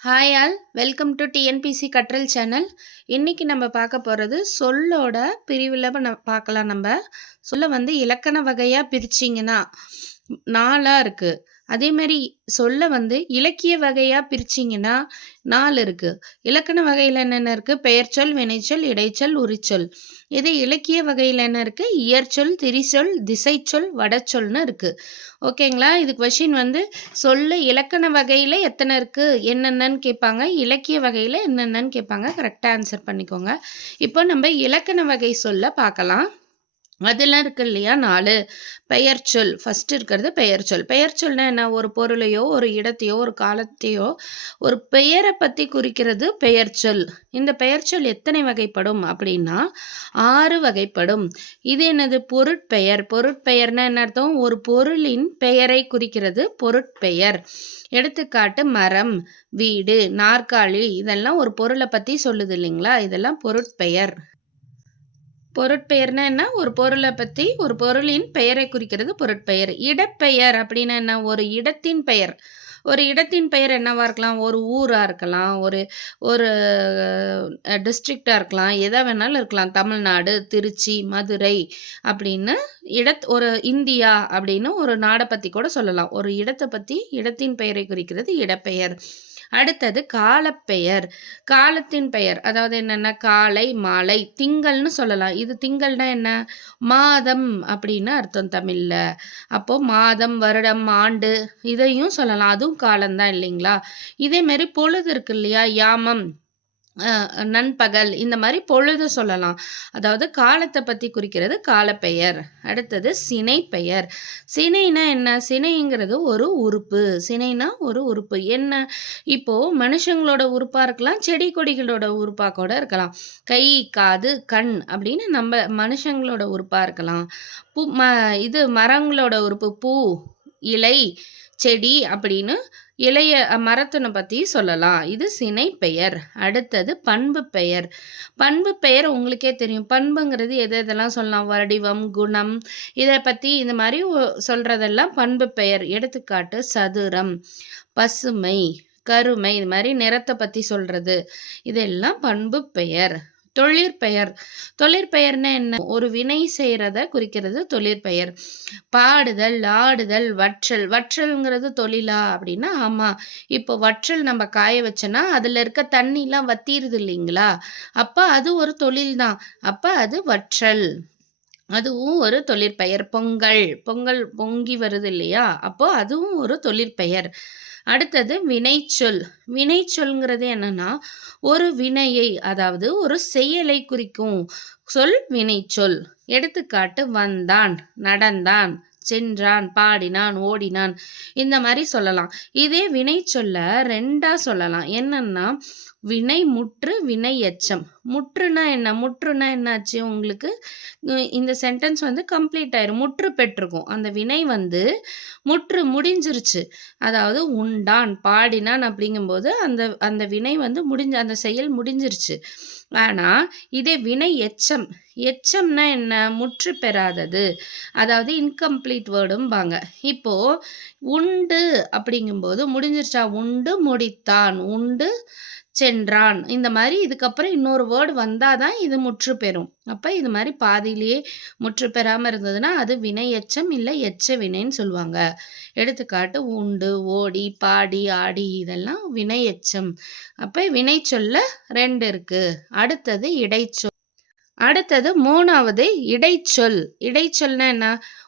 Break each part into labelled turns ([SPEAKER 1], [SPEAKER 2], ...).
[SPEAKER 1] Hi all welcome to TNPSC கற்றல் channel இன்றைக்கி நம்ம பார்க்க போகிறது சொல்லோட பிரிவில் நம்ம பார்க்கலாம் நம்ம. சொல்ல வந்து இலக்கண வகையாக பிரிச்சிங்கன்னா நாலாக இருக்குது அதே மாதிரி சொல்ல வந்து இலக்கிய வகையாக பிரிச்சிங்கன்னா நாலு இருக்குது இலக்கண வகையில் என்னென்ன இருக்குது பெயர்ச்சொல் வினைச்சொல் இடைச்சொல் உரிச்சொல். இது இலக்கிய வகையில் என்ன இருக்குது இயற்சொல் திரிச்சொல் திசைச்சொல் வடச்சொல்னு இருக்குது ஓகேங்களா? இது கொஷின் வந்து சொல்ல இலக்கண வகையில் எத்தனை இருக்குது என்னென்னு கேட்பாங்க இலக்கிய வகையில் என்னென்னன்னு கேட்பாங்க கரெக்டாக ஆன்சர் பண்ணிக்கோங்க. இப்போ நம்ம இலக்கண வகை சொல்ல பார்க்கலாம். அதெல்லாம் இருக்கு இல்லையா? நாலு. பெயர்ச்சொல் ஃபஸ்ட்டு இருக்கிறது பெயர்ச்சொல் பெயர்ச்சொல்னா என்ன? ஒரு பொருளையோ ஒரு இடத்தையோ ஒரு காலத்தையோ ஒரு பெயரை பற்றி குறிக்கிறது பெயர்ச்சொல் இந்த பெயர்ச்சொல் எத்தனை வகைப்படும் அப்படின்னா ஆறு வகைப்படும். இது என்னது? பொருட்பெயர். பொருட்பெயர்னா என்ன அர்த்தம்? ஒரு பொருளின் பெயரை குறிக்கிறது பொருட்பெயர். எடுத்துக்காட்டு மரம் வீடு நாற்காலி இதெல்லாம் ஒரு பொருளை பற்றி சொல்லுது இல்லைங்களா? இதெல்லாம் பொருட்பெயர். பொருட்பெயர்னா என்ன? ஒரு பொருளை பற்றி ஒரு பொருளின் பெயரை குறிக்கிறது பொருட்பெயர். இடப்பெயர் அப்படின்னா என்ன? ஒரு இடத்தின் பெயர். ஒரு இடத்தின் பெயர் என்னவா இருக்கலாம்? ஒரு ஊராக இருக்கலாம். ஒரு ஒரு டிஸ்ட்ரிக்டாக இருக்கலாம். எதை வேணாலும் இருக்கலாம். தமிழ்நாடு திருச்சி மதுரை அப்படின்னு இடத் ஒரு இந்தியா அப்படின்னு ஒரு நாடை பற்றி கூட சொல்லலாம். ஒரு இடத்தை பற்றி இடத்தின் பெயரை குறிக்கிறது இடப்பெயர். அடுத்தது காலப்பெயர். காலத்தின் பெயர் அதாவது என்னென்ன காலை மாலை திங்கள்னு சொல்லலாம். இது திங்கள்னா என்ன? மாதம் அப்படின்னு அர்த்தம் தமிழில். அப்போது மாதம் வருடம் ஆண்டு இதையும் சொல்லலாம். அதுவும் காலம்தான் இல்லைங்களா? இதேமாரி பொழுது இருக்கு இல்லையா? யாமம். நண்பகல் இந்த மாதிரி பொழுது சொல்லலாம். அதாவது காலத்தை பற்றி குறிக்கிறது காலப்பெயர். அடுத்தது சினை பெயர் சினைனா என்ன? சினைங்கிறது ஒரு உறுப்பு. சினைனா ஒரு உறுப்பு. என்ன? இப்போது மனுஷங்களோட உறுப்பாக இருக்கலாம் செடி கொடிகளோட உறுப்பாக கூட இருக்கலாம். கை காது கண் அப்படின்னு நம்ம மனுஷங்களோட உறுப்பாக இருக்கலாம். பூ ம இது மரங்களோட உறுப்பு. பூ இலை செடி அப்படின்னு இளைய மரத்தினை பற்றி சொல்லலாம். இது சினை பெயர். அடுத்தது பண்பு பெயர். பண்பு பெயர் உங்களுக்கே தெரியும். பண்புங்கிறது எது எதெல்லாம் சொல்லலாம்? வடிவம் குணம் இதை பற்றி இந்த மாதிரி சொல்கிறதெல்லாம் பண்பு பெயர். எடுத்துக்காட்டு சதுரம் பசுமை கருமை இது மாதிரி நிறத்தை பற்றி சொல்கிறது இதெல்லாம் பண்பு பெயர். தொழிற்பெயர் தொழிற்பெயர்னா என்ன? ஒரு வினை செய்கிறத குறிக்கிறது தொழிற்பெயர் பாடுதல் ஆடுதல் வற்றல். வற்றல்ங்கிறது தொழிலா அப்படின்னா ஆமாம் இப்போ வற்றல் நம்ம காய வச்சோன்னா அதில் இருக்க தண்ணிலாம் வத்திடுது இல்லைங்களா? அப்போ அது ஒரு தொழில் தான். அப்போ அது வற்றல். அதுவும் ஒரு தொழிற்பெயர் பொங்கல். பொங்கல் பொங்கி வருது இல்லையா? அப்போ அதுவும் ஒரு தொழிற்பெயர் அடுத்தது வினைச்சொல். வினைச்சொல்ங்கிறது என்னன்னா ஒரு வினையை அதாவது ஒரு செயலை குறிக்கும் சொல் வினைச்சொல். எடுத்துக்காட்டு வந்தான் நடந்தான் சென்றான் பாடினான் ஓடினான். இந்த மாதிரி சொல்லலாம். இதே வினை சொல்ல ரெண்டா சொல்லலாம். என்னன்னா வினை முற்று வினை எச்சம் முற்றுனா என்ன? முற்றுனா என்னாச்சு உங்களுக்கு? இந்த சென்டென்ஸ் வந்து கம்ப்ளீட் ஆயிரும். முற்று பெற்றிருக்கும். அந்த வினை வந்து முற்று முடிஞ்சிருச்சு. அதாவது உண்டான் பாடினான் அப்படிங்கும்போது அந்த அந்த வினை வந்து முடிஞ்ச அந்த செயல் முடிஞ்சிருச்சு. ஆனால் இதே வினை எச்சம். எச்சம்னா என்ன? முற்று பெறாதது. அதாவது இன்கம்ப்ளீட் வேர்டும்பாங்க இப்போது உண்டு அப்படிங்கும்போது முடிஞ்சிருச்சா? உண்டு முடித்தான். உண்டு சென்றான். இந்த மாதிரி இதுக்கப்புறம் இன்னொரு வேர்டு வந்தால் தான் இது முற்று பெறும். அப்போ இது மாதிரி பாதியிலேயே முற்று பெறாமல் இருந்ததுன்னா அது வினை எச்சம் இல்லை எச்ச வினைன்னு சொல்லுவாங்க. எடுத்துக்காட்டு உண்டு ஓடி பாடி ஆடி இதெல்லாம் வினை எச்சம். அப்போ வினை சொல்ல ரெண்டு இருக்குது அடுத்தது இடைச்சொல். அடுத்தது மூணாவது இடைச்சொல். இடைச்சொல்னா என்ன?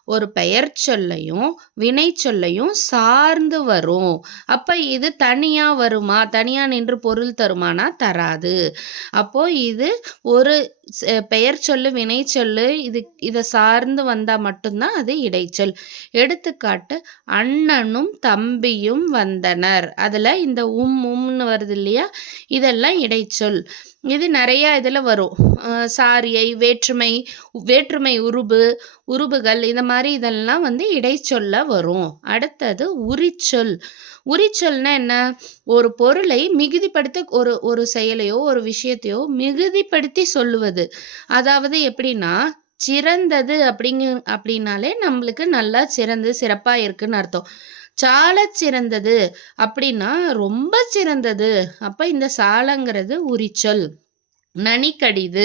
[SPEAKER 1] ஒரு பெயர் சொல்லையும் வினை சொல்லையும் சார்ந்து வரும். அப்போ இது தனியாக வருமா? தனியாக நின்று பொருள் தருமானா? தராது. அப்போ இது ஒரு பெயர் சொல்லு வினை சொல்லு இது இதை சார்ந்து வந்தால் மட்டும்தான் அது இடைச்சொல். எடுத்துக்காட்டு அண்ணனும் தம்பியும் வந்தனர். அதில் இந்த உம் உம்னு வருது இல்லையா? இதெல்லாம் இடைச்சொல். இது நிறைய இதில் வரும். சாரியை வேற்றுமை வேற்றுமை உருபு உருபுகள் இந்த மாதிரி இதெல்லாம் வந்து இடைச்சொல்ல வரும். அடுத்தது உரிச்சொல். உரிச்சொல்னா என்ன? ஒரு பொருளை மிகுதிப்படுத்த ஒரு ஒரு செயலையோ ஒரு விஷயத்தையோ மிகுதிப்படுத்தி சொல்லுவது. அதாவது எப்படின்னா சிறந்தது அப்படிங்க அப்படின்னாலே நம்மளுக்கு நல்லா சிறந்து சிறப்பாக இருக்குன்னு அர்த்தம். சால சிறந்தது அப்படின்னா ரொம்ப சிறந்தது. அப்ப இந்த சாலங்கிறது உரிச்சொல். நனிக்கடிது.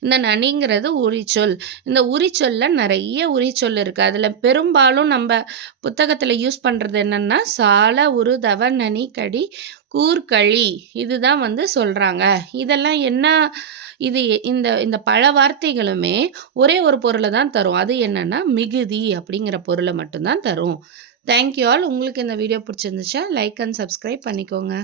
[SPEAKER 1] இந்த நனிங்கிறது உரிச்சொல். இந்த உரிச்சொல்ல நிறைய உரிச்சொல் இருக்கு. அதுல பெரும்பாலும் நம்ம புத்தகத்துல யூஸ் பண்றது என்னன்னா, சால, உரு, தவ, நனி, கடி, இதுதான் வந்து சொல்றாங்க. இதெல்லாம் என்ன இது இந்த இந்த பல வார்த்தைகளுமே ஒரே ஒரு பொருளை தான் தரும். அது என்னன்னா, மிகுதி அப்படிங்கிற பொருளை மட்டும்தான் தரும். Thank you all. உங்களுக்கு இந்த வீடியோ பிடிச்சிருந்துச்சா லைக் அண்ட் சப்ஸ்கிரைப் பண்ணிக்கோங்க.